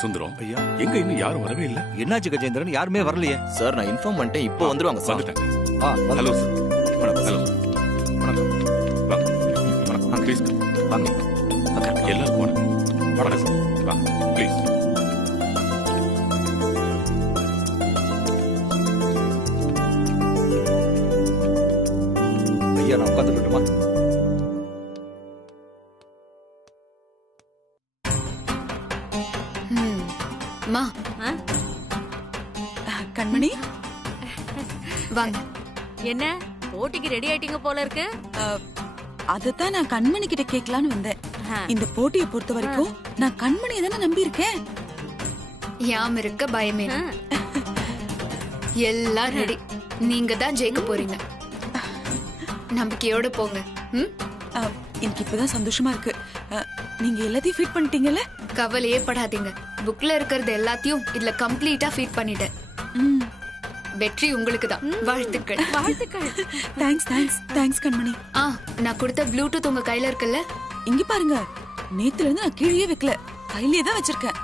சுந்தரம் ஐயா எங்க இன்னும் யாரும் வரவே இல்ல. என்னாச்சு கஜேந்திரன்? யாருமே வரலையே. சார் நான் இன்ஃபார்ம் பண்ணிட்டேன், இப்போ வந்துருவாங்க சார். வந்துட்டேன். Hello sir. ஹலோ வணக்கம். வணக்கம். ப்ளீஸ் வாங்க. எல்லாரும் வணக்கம். வணக்கம் வாங்க ப்ளீஸ். ஐயா நான் உட்காந்துக்கிட்டுமா? மா கண்மணி வாங்க. என்ன போட்டிக்கு ரெடி ஆயிட்டீங்க போல இருக்கு. அதத்தான் நான் கண்மணி கிட்ட கேட்கலான்னு வந்தேன். இந்த போட்டியை பொறுத்த வரைக்கும் நான் கண்மணியை தானே நம்பி இருக்கேன். யாம் இருக்க பயமே. எல்லாம் ரெடி. நீங்க தான் ஜெயிக்க போறீங்க. நம்பிக்கையோட போங்க. எனக்கு இப்பதான் சந்தோஷமா இருக்கு. நீங்க எல்லாத்தையும் ஃபீட் பண்ணிட்டீங்கல்ல? கவலையே படாதீங்க. புக்ல இருக்கிறது எல்லாத்தையும் இதுல கம்ப்ளீட்டா ஃபீட் பண்ணிட்டேன். வெற்றி உங்களுக்கு தான். வாழ்த்துக்கள். வாழ்த்துக்கள். தேங்க்ஸ் கண்மணி. நான் கொடுத்த ப்ளூடூத் உங்க கையில இருக்குல்ல? இங்க பாருங்க, நேத்துல இருந்து நான் கீழே வைக்கல, கையிலே தான் வச்சிருக்கேன்.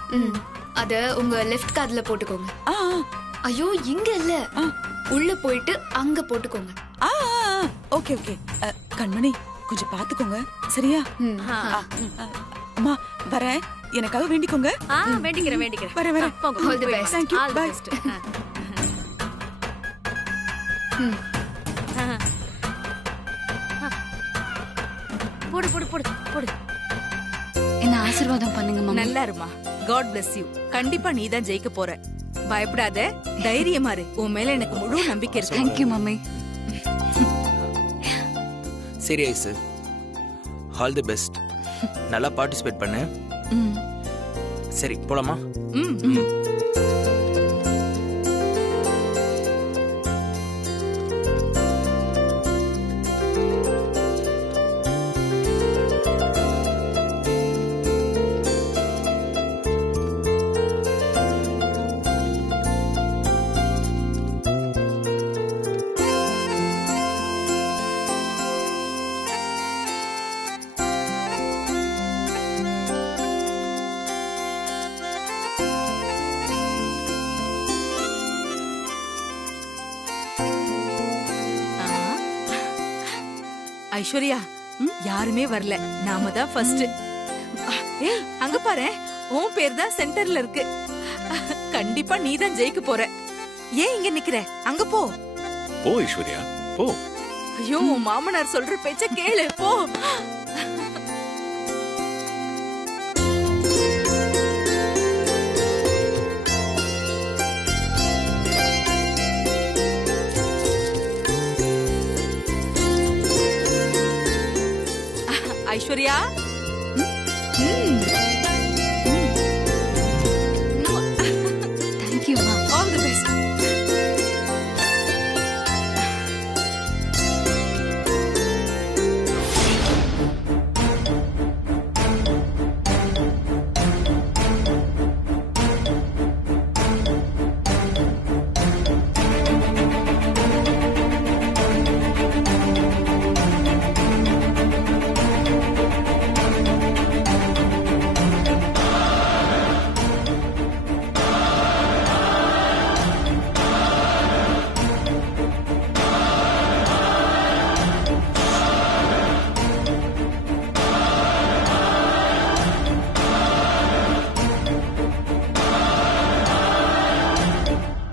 அத உங்க லெஃப்ட் காதுல போட்டுக்கோங்க. ஐயோ இங்க இல்ல, உள்ள போயிட்டு அங்க போட்டுக்கோங்க. Okay okay. கண்மணி கொஞ்சம் பாத்துக்கோங்க சரியா? அம்மா வரேன், எனக்காக வேண்டிக்கோங்க. வேண்டிக்கிறேன். வரேன். All the best. Thank you. All the Bye. best. போடு. என்ன ஆசீர்வாதம் பண்ணுங்க மாமா. நல்லா இருமா. God bless you. கண்டிப்பா நீ தான் ஜெயிக்க போற. பயப்படாத, தைரியமா இரு. உன் மேல எனக்கு முழு நம்பிக்கை இருக்கு. Thank you mummy. சரி ஐசு, ஆல் தி பெஸ்ட். நல்லா பார்ட்டிசிபேட் பண்ணு. சரி போலாமா? ஐஸ்வர்யா, யாருமே வரல, நாம தான் ஃபர்ஸ்ட். ஏய் அங்க பாரு, உன் பேர் தான் சென்டர்ல இருக்கு. கண்டிப்பா நீ தான் ஜெயிக்க போற. ஏன் இங்க நிக்கிற? அங்க போ. போ ஐஸ்வர்யா போ. ஐயோ உன் மாமனார் சொல்ற பேச்ச கேளு, போ. ஐஸ்வர்யா, Thank you மா. all the best.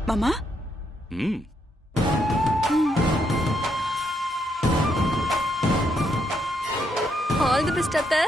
மாமா All the best அத்தை.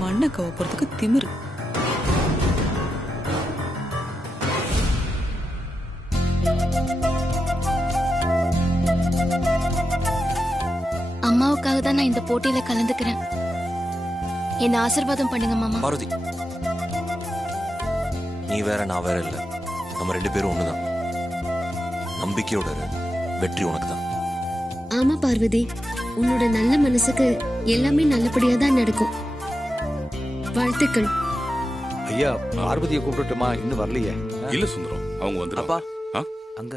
மண்ணை கவப்புறதுக்கு திமிரு. அம்மாவுக்காக தான் நான் இந்த போட்டியில கலந்துக்கிறேன். என்ன ஆசீர்வாதம் பண்ணுங்க மாமா. மாருதி, நீ வேற நான் வேற இல்ல, நம்ம 2 பேரும் ஒண்ணுதான். நம்பிக்கையோட இரு, வெற்றி உனக்கு தான். ஆமா பார்வதி, உன்னோட நல்ல மனசுக்கு எல்லாமே நல்லபடியா தான் நடக்கும். வாழ்த்துக்கள். ஐயா பார்வதியை கூப்பிட்டுமா? இன்னும் வரலையே. இல்ல சுந்தரம், அவங்க அப்பா வந்துருவாங்க. அங்க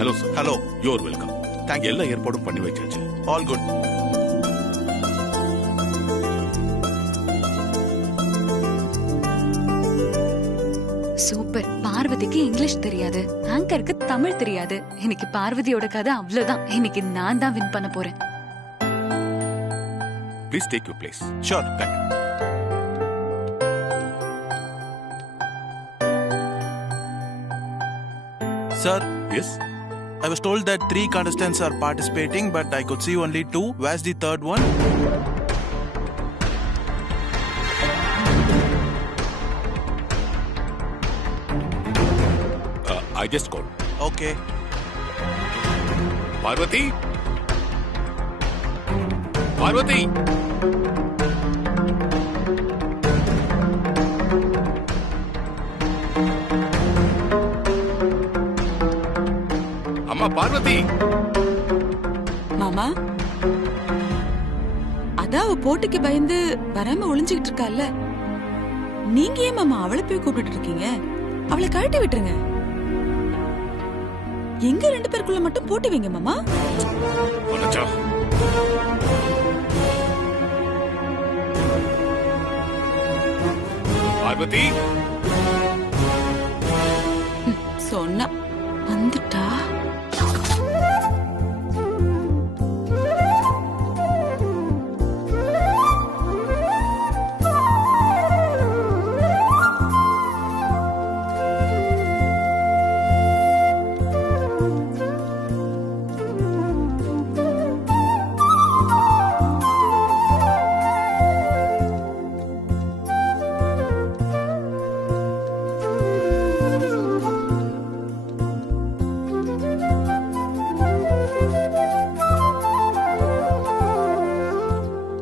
hello sir. Hello, you're welcome. Thank you. எல்லா ஏற்பாடும் பண்ணி வச்சாச்சு. All good. சூப்பர். பார்வதிக்கு இங்கிலீஷ் தெரியாது, ஆங்கருக்கு தமிழ் தெரியாது. இன்னைக்கு பார்வதியோட கதை அவ்வளவுதான். இன்னைக்கு நான் தான் வின் பண்ண போறேன். Please take your place. Sure. Thank you. Sir, Yes. I was told that 3 contestants are participating, but I could see only 2. Where's the third one? I just called. Okay. Parvathi, Parvathi. அம்மா பார்வதி. மாமா, அதான் அவ போட்டிக்கு பயந்து வராம ஒளிஞ்சுக்கிட்டு இருக்கால, நீங்க ஏன் மாமா அவளை போய் கூப்பிட்டு இருக்கீங்க? அவளை கழட்டி விட்டுருங்க. எங்க 2 பேருக்குள்ள மட்டும் போட்டி வைங்க மாமா. வனஜா, பார்வதி. சொன்னா வந்துட்டா.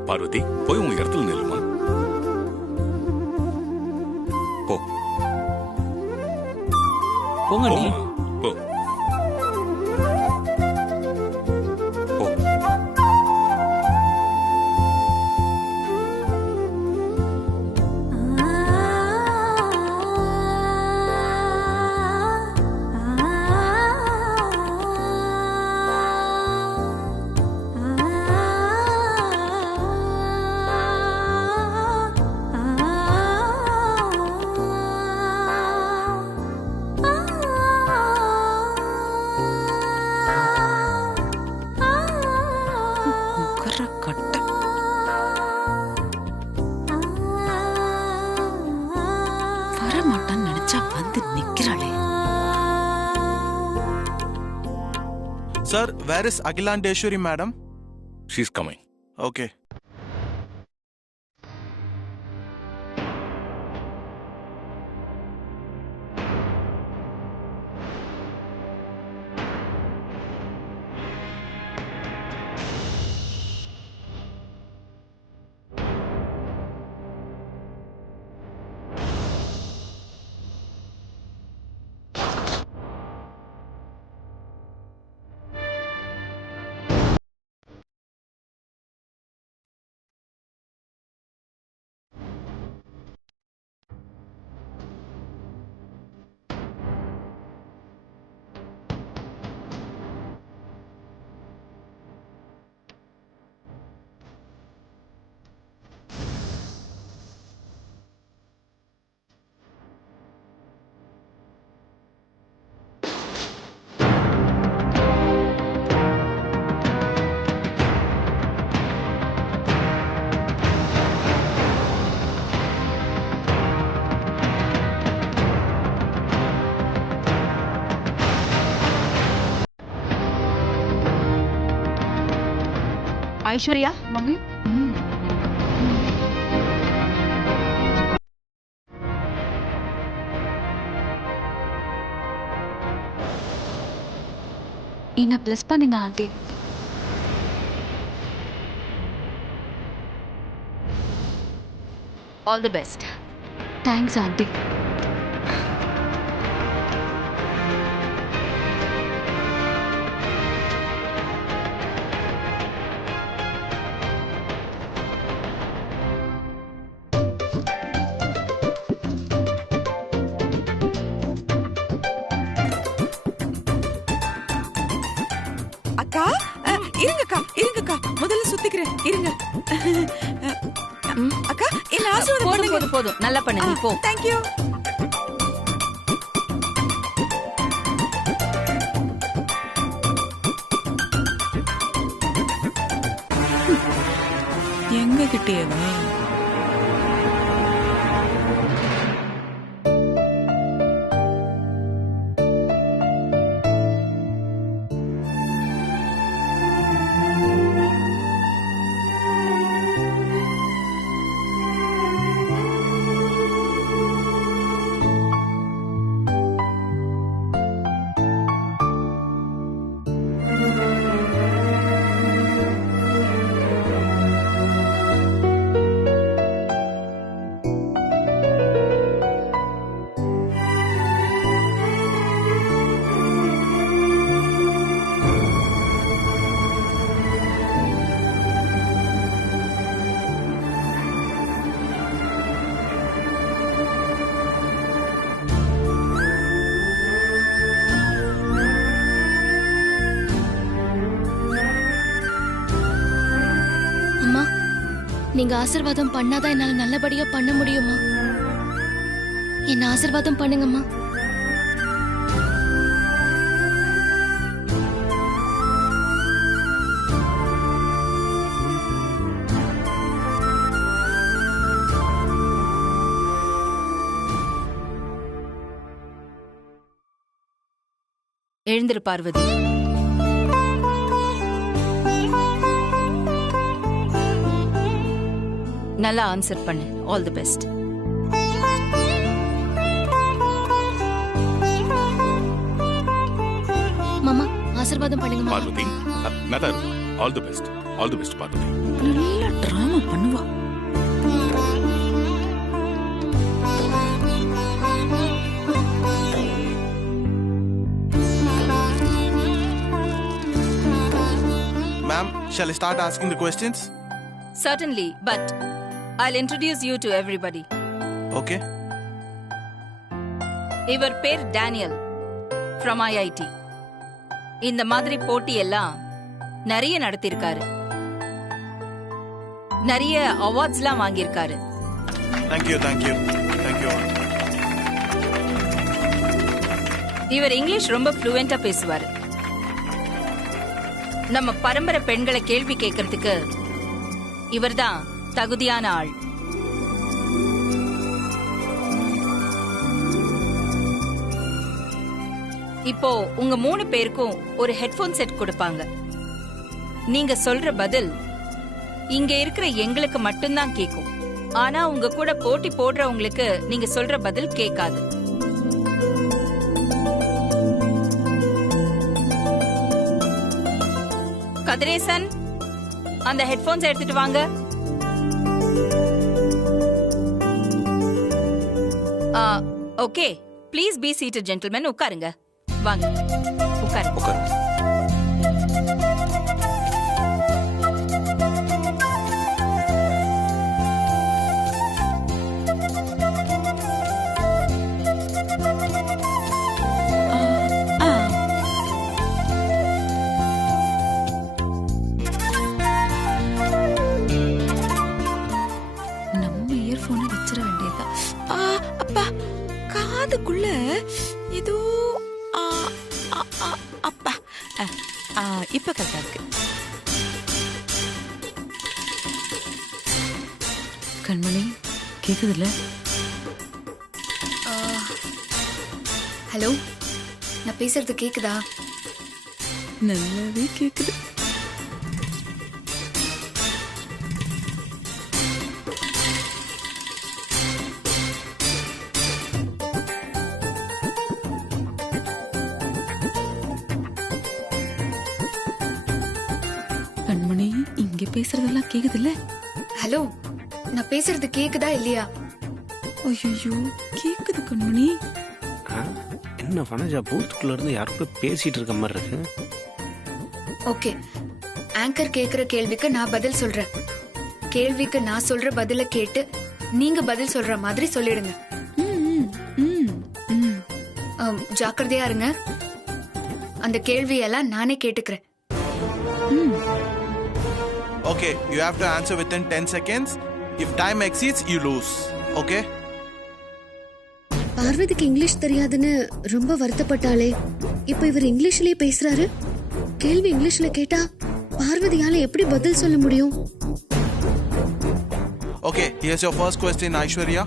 பார்வதி, போய் உங்க இடத்துல நில்லுமா. போ. போங்க நீ. போம்மா, போ. போ. வரமாட்டான்னு நினைச்சா வந்து நிக்கிறாளே. Sir, where is Agilandeshwari madam? She's coming. Okay. Aishwarya, mummy. என்ன பிளஸ் பண்ணுங்க aunty. All the best. Thanks aunty. அக்கா இருங்கக்கா முதல்ல சுத்திக்கிறேன் இருங்க. அக்கா என்ன ஆசீர்வாதம் பண்ணுங்க. போதும் நல்லா பண்ணு, நீ போ. Thank you. எங்க கிட்டேவா? நீங்க ஆசீர்வாதம் பண்ணாதான் என்னால நல்லபடியா பண்ண முடியுமா? என்ன ஆசீர்வாதம் பண்ணுங்கம்மா. எழுந்திரு பார்வதி. நல்லா ஆன்சர் பண்ணு. All the best. மாமா ஆசீர்வாதம் பண்ணுங்க பார்வதி. நல்லா இருக்கு. All the best. All the best Parvathi. நல்ல டிராமா பண்ணுவா. Ma'am, shall I start asking the questions? Certainly, but I'll introduce you to everybody. Okay. இவர் பேர் டேனியல் from IIT. இந்த மாதிரி போட்டி எல்லாம் நிறைய நடத்திருக்காரு. நிறைய அவார்ட்ஸ்லாம் வாங்கியிருக்காரு. Thank you, thank you. Thank you. இவர் இங்கிலீஷ் ரொம்ப ஃப்ளூயண்டா பேசுவாரு. நம்ம பரம்பரை பெண்களை கேள்வி கேட்கறதுக்கு இவர்தான் தகுதியான ஆள். இப்போ உங்க 3 பேருக்கும் ஒரு ஹெட்போன் செட் கொடுப்பாங்க. நீங்க சொல்ற பதில் இங்க இருக்கிற எங்களுக்கு மட்டும்தான் கேட்கும். ஆனா உங்க கூட போட்டி போடுறவங்களுக்கு நீங்க சொல்ற பதில் கேட்காது. கதிரேசன், அந்த ஹெட்போன்ஸ் எடுத்துட்டு வாங்க. Okay, please be seated gentleman. உட்காருங்க. வாங்க உட்காருங்க. உட்காருங்க. காதுக்குள்ள ஏதோ அப்பா இப்ப கரெக்டா இருக்கு. கண்மணி கேக்குதுல்ல? ஹலோ, நான் பேசுறது கேக்குதா? நல்லாவே கேக்குது. கண்மணி இங்க பேசுறதெல்லாம் கேக்குதுல்ல? ஹலோ, நான் பேசுறது கேக்குதா இல்லையா? ஐயோ கேக்குது கண்மணி. என்ன வனஜா பூத்துக்குள்ள இருந்து யாரும் கூட பேசிட்டு இருக்க மாதிரி இருக்கு. ஓகே, ஆங்கர் கேக்குற கேள்விக்கு நான் பதில் சொல்றேன். கேள்விக்கு நான் சொல்ற பதில கேட்டு நீங்க பதில் சொல்ற மாதிரி சொல்லிடுங்க. ஜாக்கிரதையா இருங்க. அந்த கேள்வியெல்லாம் நானே கேட்டுக்கிறேன். Okay, you have to answer within 10 seconds. If time exceeds, you lose. Okay? பார்வதிக்கு இங்கிலீஷ் தெரியாதுன்னு ரொம்ப வருத்தப்பட்டாளே, இப்ப இவர் இங்கிலீஷ்லயே பேசுறாரு. கேள்வி இங்கிலீஷ்ல கேட்டா பார்வதியால எப்படி பதில் சொல்ல முடியும்? Okay, here's your first question, Aishwarya.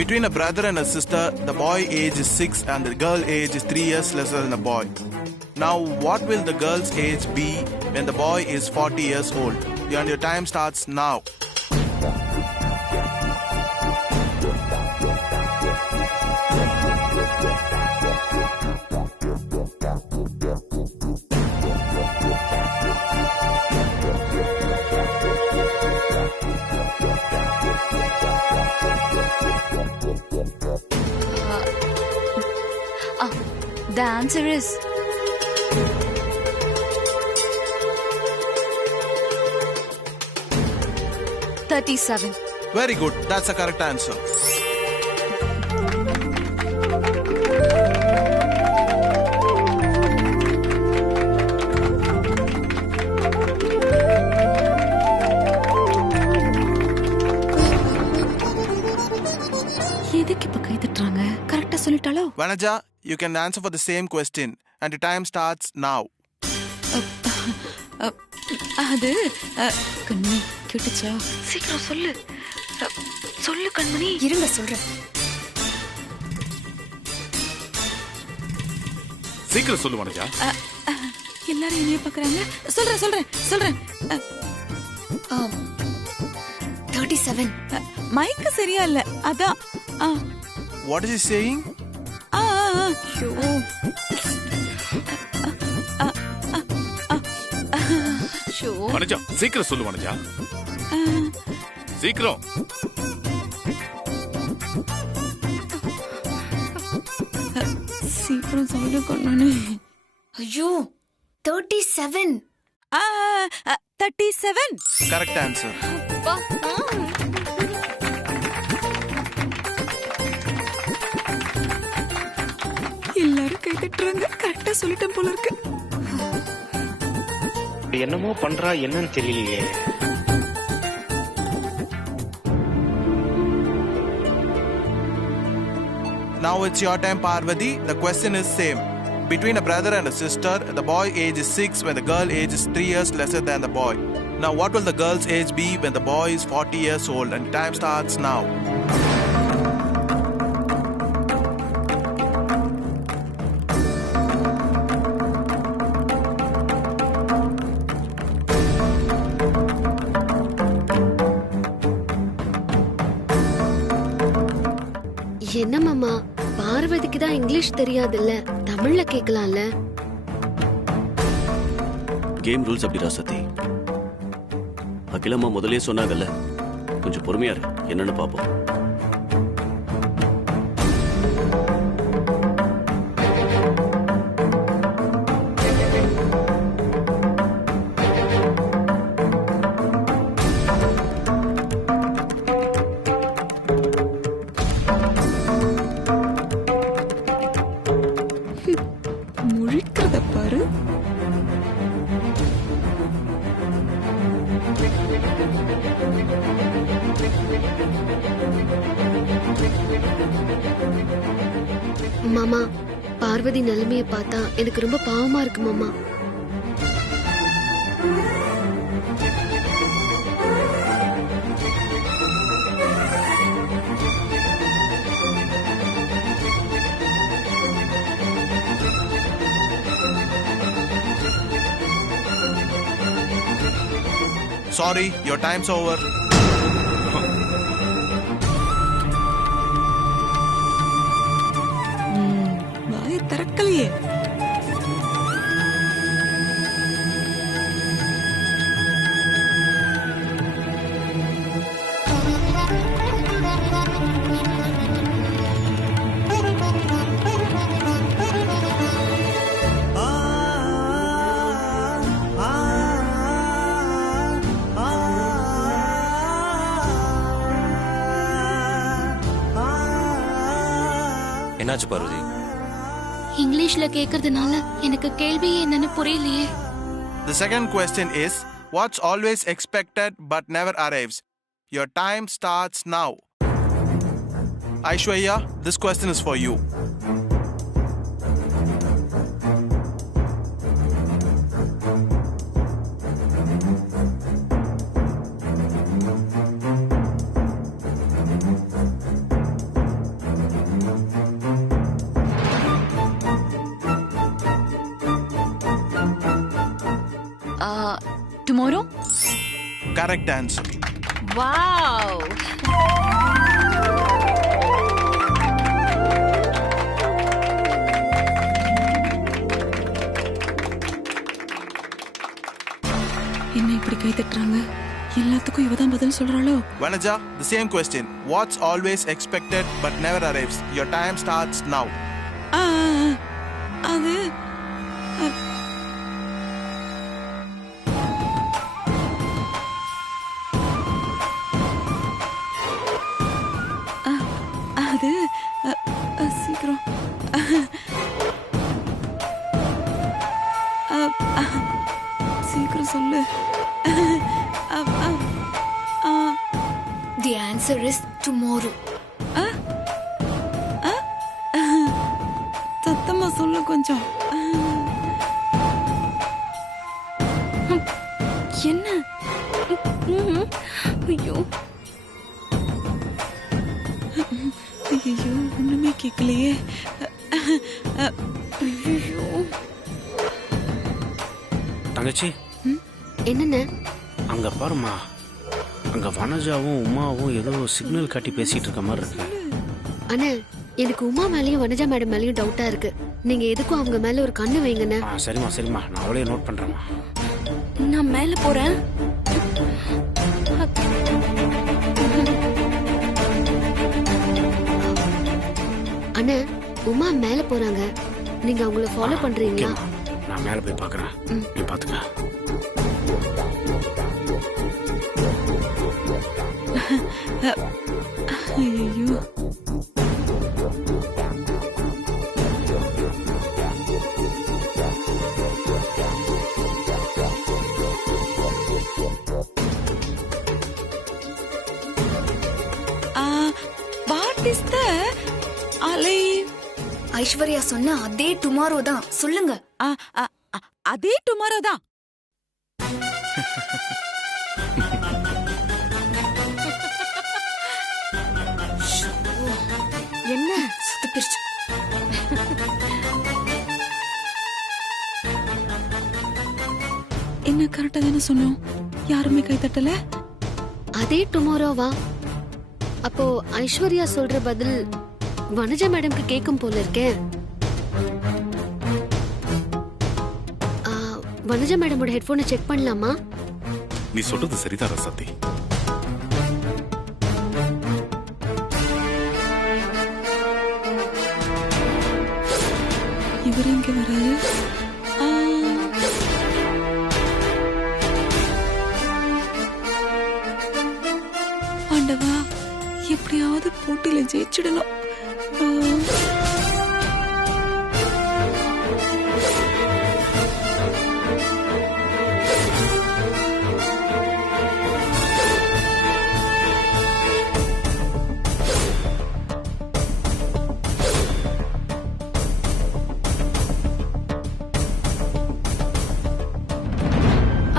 Between a brother and a sister, the boy age is 6 and the girl age is 3 years lesser than the boy. Now, what will the girl's age be when the boy is 40 years old? And your time starts now. The answer is $37. Very good. That's the correct answer. எதுக்கு இப்ப கை தட்டுறாங்க? கரெக்டா சொல்லிட்டாளோ? Vanaja, you can answer for the same question and your time starts now. அது கண்மணி கேட்டுச்சா? சீக்கிரம் சொல்லு. சொல்லு கண்மணி. இருங்க சொல்றேன். சீக்கிரம் சொல்லு வனஜா. எல்லாரும் என்னைய பாக்குறாங்க. சொல்றேன். 37. மைக்கு சரியா இல்ல. அதான். What is he saying? Vanaja சீக்கிரம் சொல்லு வனஜா. சீக்கிரம். சீக்கிரம் சொல்லு கண்ணனே. ஐயோ 37. 37. Correct answer. எல்லாரும் கை தட்டுறாங்க. கரெக்டா சொல்லிட்டேன் போல இருக்கு. என்னமோ பண்றா, என்னன்னு தெரியலையே. Now it's your time, Parvati. The question is same. Between a brother and a sister, the boy age is 6 when the girl age is 3 years lesser than the boy. Now what will the girl's age be when the boy is 40 years old? And time starts now. என்ன மாமா, பார்வதிக்கு தான் English தெரியாதுல்ல, தமிழ்ல கேட்கலாம்ல. Game rules அப்படிடா சத்தி. அகிலம்மா முதலே சொன்னாங்கல்ல, கொஞ்சம் பொறுமையா இரு, என்னன்னு பாப்போம். முழிக்கிறத பாரு. மாமா, பார்வதி நிலைமைய பார்த்தா எனக்கு ரொம்ப பாவமா இருக்கு மாமா. Sorry, your time's over. வாயை திறக்கலையே. என்னாச்சு பார்வதி? இங்கிலீஷ்ல கேக்குறதுனால எனக்கு கேள்வியே என்னன்னு புரியலையே. The second question is, what's always expected but never arrives? Your time starts now. Aishwarya, this question is for you. Tomorrow? Correct answer. Wow. என்ன இப்படி கை தட்டுறாங்க? எல்லாத்துக்கும் இவதான் பதில் சொல்றாளோ? Vanaja, the same question. What's always expected but never arrives? Your time starts now. அது அது சீக்கிரம் சீக்கிரம் சொல்லு. The answer is tomorrow. சத்தமா சொல்லு கொஞ்சம். என்ன? ஐயோ ஐயோ ஒண்ணுமே கேட்கலையே. தங்கச்சி என்னன்னு? அங்க பாருமா, அங்க வனஜாவும் உமாவும் ஏதோ சிக்னல் காட்டி பேசிட்டு இருக்க மாதிரி இருக்கு. அண்ணே, எனக்கு உமா மேலயும் வனஜா மேடம் மேலயும் டவுட்டா இருக்கு. நீங்க எதுக்கும் அவங்க மேல ஒரு கண்ணு வைங்கண்ணே. சரிம்மா சரிம்மா, நான் அவளையே நோட் பண்றேம்மா. நான் மேல போறேன். அண்ணே, உமா மேல போறாங்க. நீங்க அவங்கள ஃபாலோ பண்றீங்களா? நான் மேல போய் பாக்குறேன், நீ பாத்துக்க. ஐயோ வாட் இஸ் த அலை? ஐஸ்வர்யா சொன்ன அதே டுமாரோ தான். சொல்லுங்க. அதே டுமாரோ தான். என்ன சுத்து பிரிச்சு? என்ன கரெக்டா தானே சொன்னோம்? யாருமே கை தட்டல. அதே டுமாரோவா? அப்போ ஐஸ்வர்யா சொல்ற பதில் வனஜா மேடம்க்கு கேட்கும் போல இருக்கே. வனஜா மேடமோட ஹெட்போனை செக் பண்ணலாமா? நீ சொல்றது சரிதான் ரசத்தி. இவர் எங்க வராரு? ஆண்டவா, எப்படியாவது போட்டியில ஜெயிச்சிடணும்.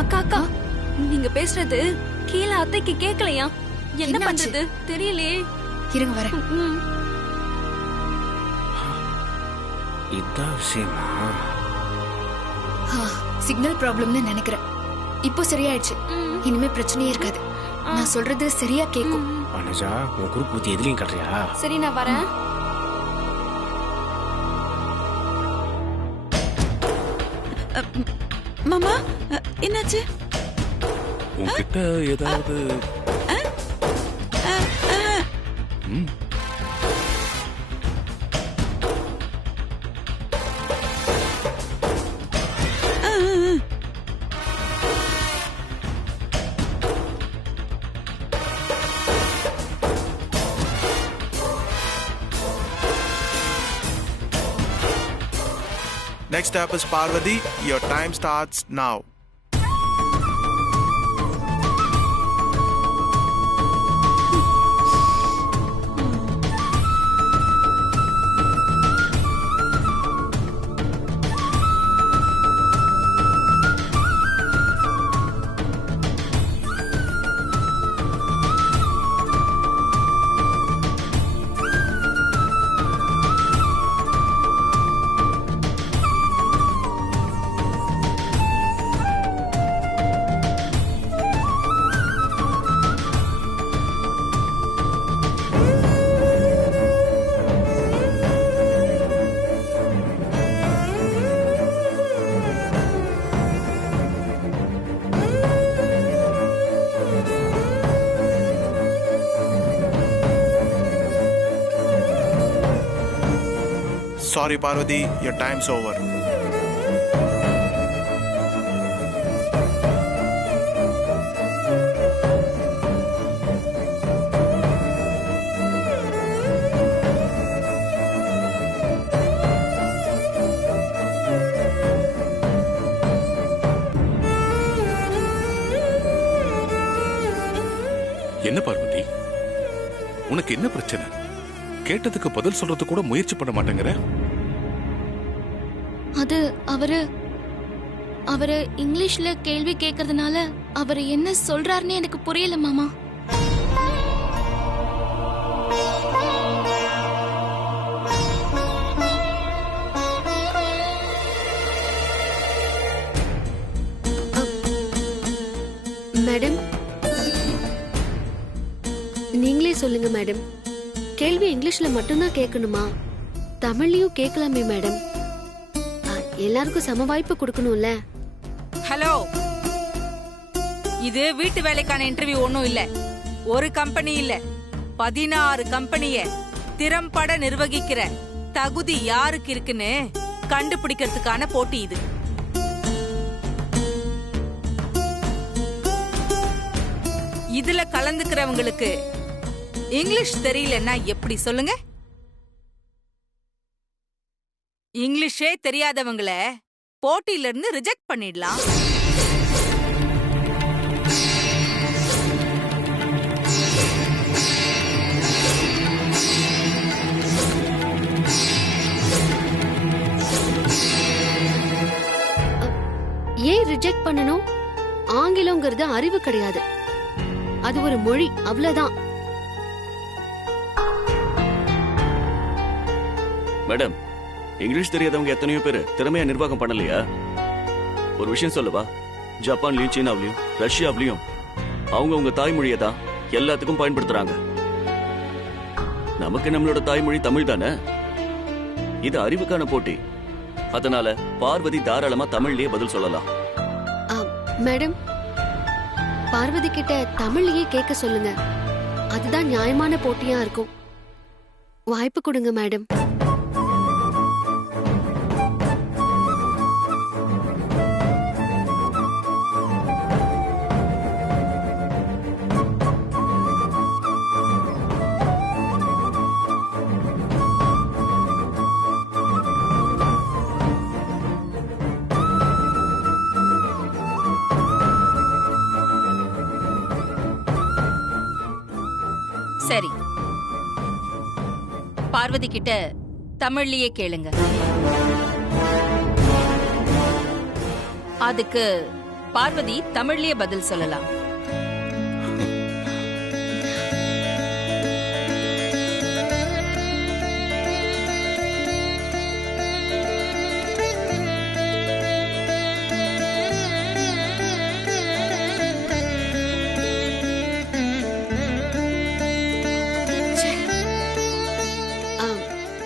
அக்கா அக்கா, நீங்க பேசுறது கீழே அத்தைக்கு கேட்கலையா? என்ன பண்றது தெரியலையே. இருங்க வரேன். இதான் விஷயமா? சிக்னல் ப்ராப்ளம்னு நினைக்கிறேன். இப்போ சரியாயிடுச்சு. இனிமே பிரச்சனையே இருக்காது. நான் சொல்றது சரியா கேக்கும். வனஜா, உன் குரூப் பத்தி எதுலயும் கட்டுறியா? சரி, நான் வரேன். மாமா, என்னாச்சு? உன்கிட்ட ஏதாவது Next up is Parvati. Your time starts now. Sorry, Parvati, your time's over. என்ன பார்வதி, உனக்கு என்ன பிரச்சனை? கேட்டதுக்கு பதில் சொல்றது கூட முயற்சி பண்ண மாட்டேங்கிற. அது அவரு இங்கிலீஷ்ல கேள்வி கேக்குறதுனால அவர் என்ன சொல்றாருன்னு எனக்கு புரியல மாமா. மேடம், நீங்களே சொல்லுங்க மேடம். கேள்வி இங்கிலீஷ்ல மட்டும்தான் கேட்கணுமா? தமிழ்லயும் கேட்கலாமே மேடம். எல்லாருக்கும் சம வாய்ப்பு கொடுக்கணும்ல. ஹலோ, இது வீட்டு வேலைக்கான இன்டர்வியூ ஒண்ணும் இல்ல. ஒரு கம்பெனி இல்ல, 16 கம்பெனிய திறம்பட நிர்வகிக்கிற தகுதி யாருக்கு இருக்குன்னு கண்டுபிடிக்கிறதுக்கான போட்டி இது. இதுல கலந்துக்கிறவங்களுக்கு இங்கிலீஷ் தெரியலன்னா எப்படி சொல்லுங்க? இங்கிலீஷே தெரியாதவங்கள போட்டியில இருந்து ரிஜெக்ட் பண்ணிடலாம். ஏன் ரிஜெக்ட் பண்ணணும்? ஆங்கிலம்ங்கிறது அறிவு கிடையாது, அது ஒரு மொழி, அவ்வளவுதான். மேடம், இங்கிலீஷ் தெரியாதவங்க எத்தனையோ பேர் திறமையா நிர்வாகம் பண்ணலையா? ஒரு விஷயம் சொல்லவா? ஜப்பான்லயும் சீனாவிலயும் ரஷ்யாவிலயும் அவங்க தாய்மொழியை தான் எல்லாத்துக்கும் பயன்படுத்துறாங்க. நமக்கு நம்மளோட தாய்மொழி தமிழ் தானே. இது அறிவுக்கான போட்டி. அதனால பார்வதி தாராளமா தமிழ்லயே பதில் சொல்லலாம். மேடம், பார்வதி கிட்ட தமிழ்லயே கேட்க சொல்லுங்க. அதுதான் நியாயமான போட்டியா இருக்கும். வாய்ப்பு கொடுங்க மேடம். சரி, பார்வதி கிட்ட தமிழ்லயே கேளுங்க. அதுக்கு பார்வதி தமிழ்லயே பதில் சொல்லலாம்.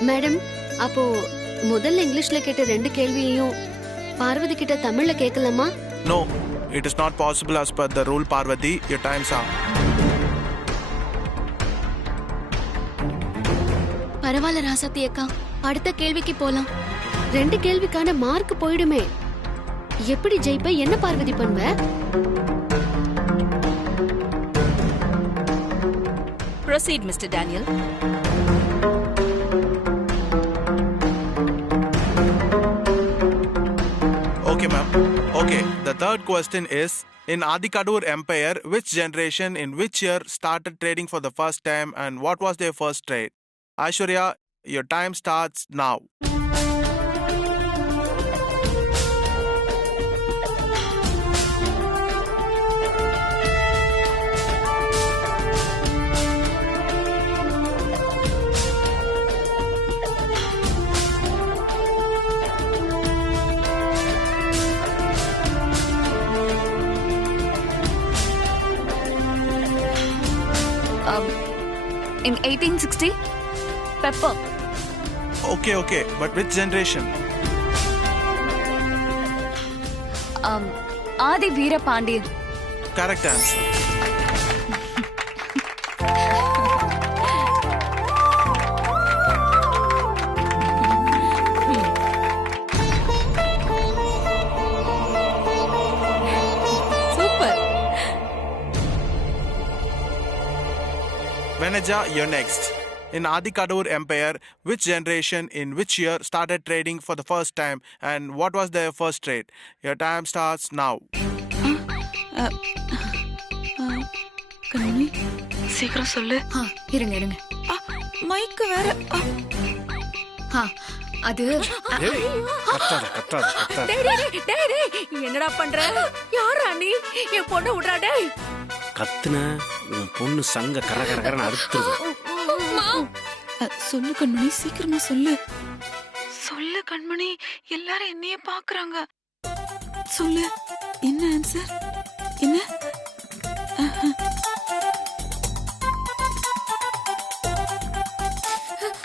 மேடம், அப்போ முதல்ல இங்கிலீஷ்ல கேட்ட 2 கேள்வியையும் பார்வதி கிட்ட தமிழ்ல கேட்கலாமா? No, it is not possible as per the rule, Parvati. Your time's up. பரவாயில்ல ராசாத்தி அக்கா, அடுத்த கேள்விக்கு போலாம். 2 கேள்விக்கான மார்க் போயிடுமே. எப்படி ஜெயிப்ப? என்ன பார்வதி பண்ணுவ? Proceed, Mr. Daniel. the third question is, in Adikadur Empire, which generation in which year started trading for the first time and what was their first trade? Aishwarya, your time starts now. In 1860, pepper. Okay, but which generation? Adi Veera Pandian. Correct answer. Super. Veneja, you're next. In Adikadur Empire, which generation in which year started trading for the first time and what was their first trade? Your time starts now. கண்மணி சீக்கிரம் சொல்லு. இருங்க மைக்கு வேற. அது என்னடா பண்ற? யாரா நீ? என் பொண்ணு விடுறா டேய். கத்துன உன் பொண்ணு சங்க கர கர கரன்னு அறுத்துருது. சொல்லு கண்மணி, சீக்கிரமா சொல்லு. சொல்லு கண்மணி, எல்லாரும் என்னையே பாக்குறாங்க. சொல்லு, என்ன ஆன்சர்? என்ன?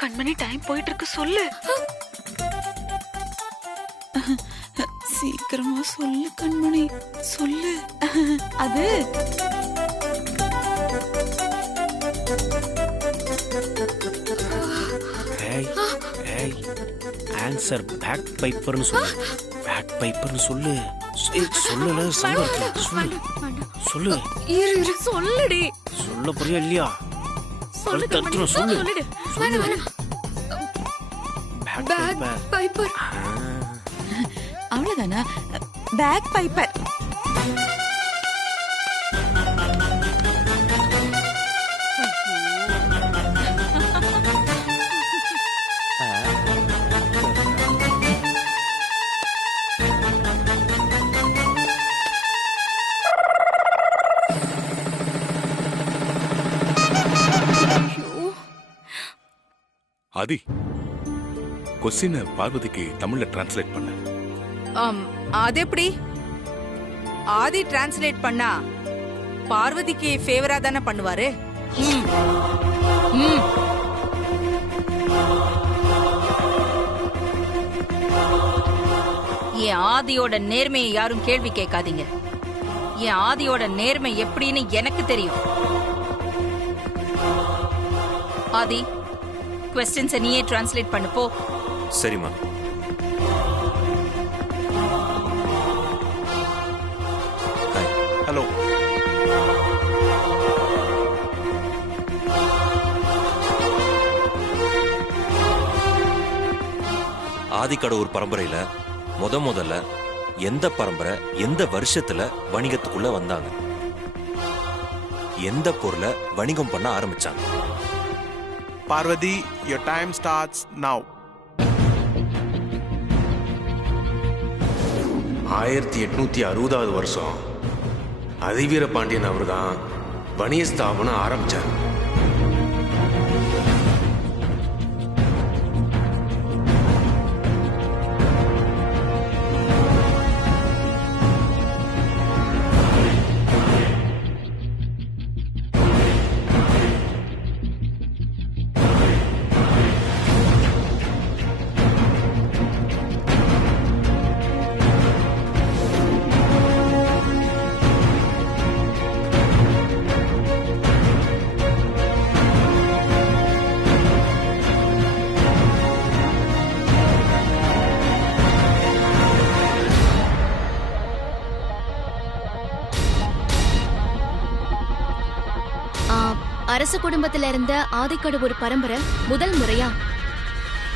கண்மணி, டைம் போயிட்டு இருக்கு, சொல்லு. சீக்கிரமா சொல்லு கண்மணி, சொல்லு. அது ஆன்சர் பேக் பைப்பர்னு சொல்லு. பேக் பைப்பர்னு சொல்லு. சொல்லல சங்க சொல்லு. சொல்லு. சொல்லுடி. சொல்ல புரியா இல்லையா? சொல்லு சொல்லு. சொல்லுடி. Bagpiper. அவ்வளவுதானா? Bagpiper. ஆதி, கொஸ்டின் பார்வதிக்கு தமிழ்ல டிரான்ஸ்லேட் பண்ண. அது எப்படி? ஆதி டிரான்ஸ்லேட் பண்ணா பார்வதிக்கு ஃபேவரா தானே பண்ணுவாரு. என் ஆதியோட நேர்மையை யாரும் கேள்வி கேட்காதீங்க. என் ஆதியோட நேர்மை எப்படின்னு எனக்கு தெரியும். ஆதி, क्वेश्चंस நீயே டிரான்ஸ்லேட் பண்ணு போ. சரிம்மா. ஹலோ. ஆதிக்கடவுர் பரம்பரையில முதல்ல எந்த பரம்பரை எந்த வருஷத்துல வணிகத்துக்குள்ள வந்தாங்க? எந்த பொருளை வணிகம் பண்ண ஆரம்பிச்சாங்க? Parvati, your time starts now. 1860வது வருஷம் அதிவீர பாண்டியன் அவர் தான் வணிக ஸ்தாபனம் ஆரம்பிச்சார். அரச குடும்பத்தில இருந்த ஆதிக்கடவுர் பரம்பரை முதல் முறையா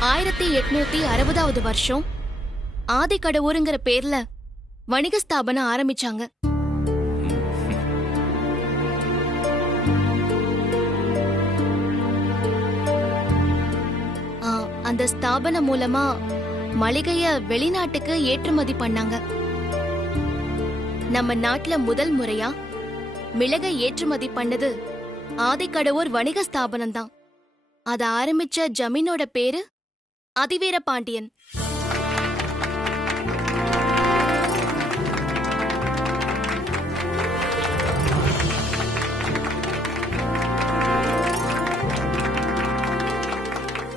1860வது வருஷம் ஆதிக்கடவுருங்கிற பேர்ல வணிக ஸ்தாபனம் ஆரம்பிச்சாங்க. அந்த ஸ்தாபனம் மூலமா மளிகைய வெளிநாட்டுக்கு ஏற்றுமதி பண்ணாங்க. நம்ம நாட்டுல முதல் முறையா மிளகை ஏற்றுமதி பண்ணது ஆதிக்கடவூர் வணிக ஸ்தாபனம் தான். அத ஆரம்பிச்ச ஜமீனோட பேரு அதிவீர பாண்டியன்.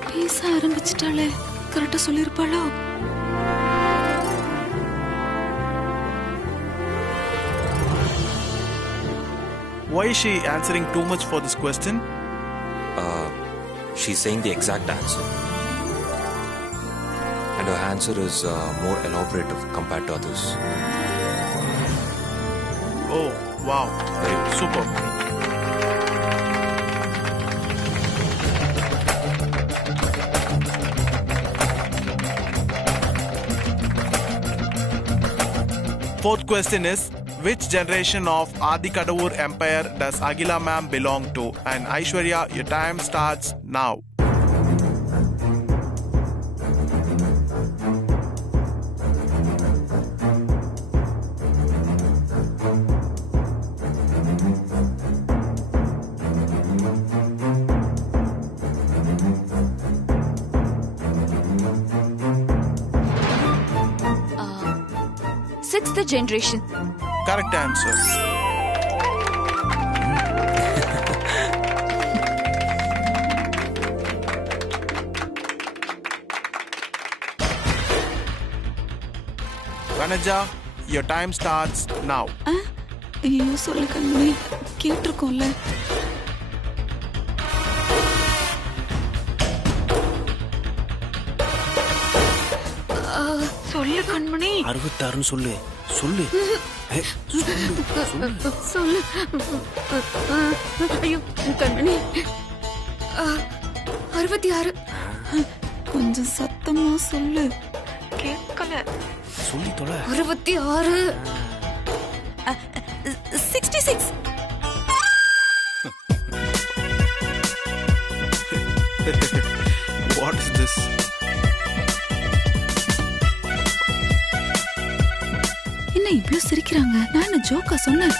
பேச ஆரம்பிச்சிட்டாளே, கரெக்டா சொல்லிருப்பாளோ? Why is she answering too much for this question? She's saying the exact answer. And her answer is more elaborative compared to others. Oh, wow. Very good. Super. Fourth question is, which generation of Adikadavur Empire does Agila ma'am belong to? And Aishwarya, your time starts now. Sixth generation. Correct answer. Vanaja, your time starts now. ஐயோ சொல்லு கண்மணி, கேட்டிருக்கோம்ல. சொல்லு கண்மணி. 66 சொல்லு சொல்லு சொல்லு. ஐயோ கண்மணி. 66. கொஞ்சம் சத்தமா சொல்லு, கேட்கல. சொல்லி தொலை. 66. 66. What is this? என்ன இவ்ளோ சிரிக்கிறாங்க? நான் என்ன ஜோக்கா சொன்னேன்?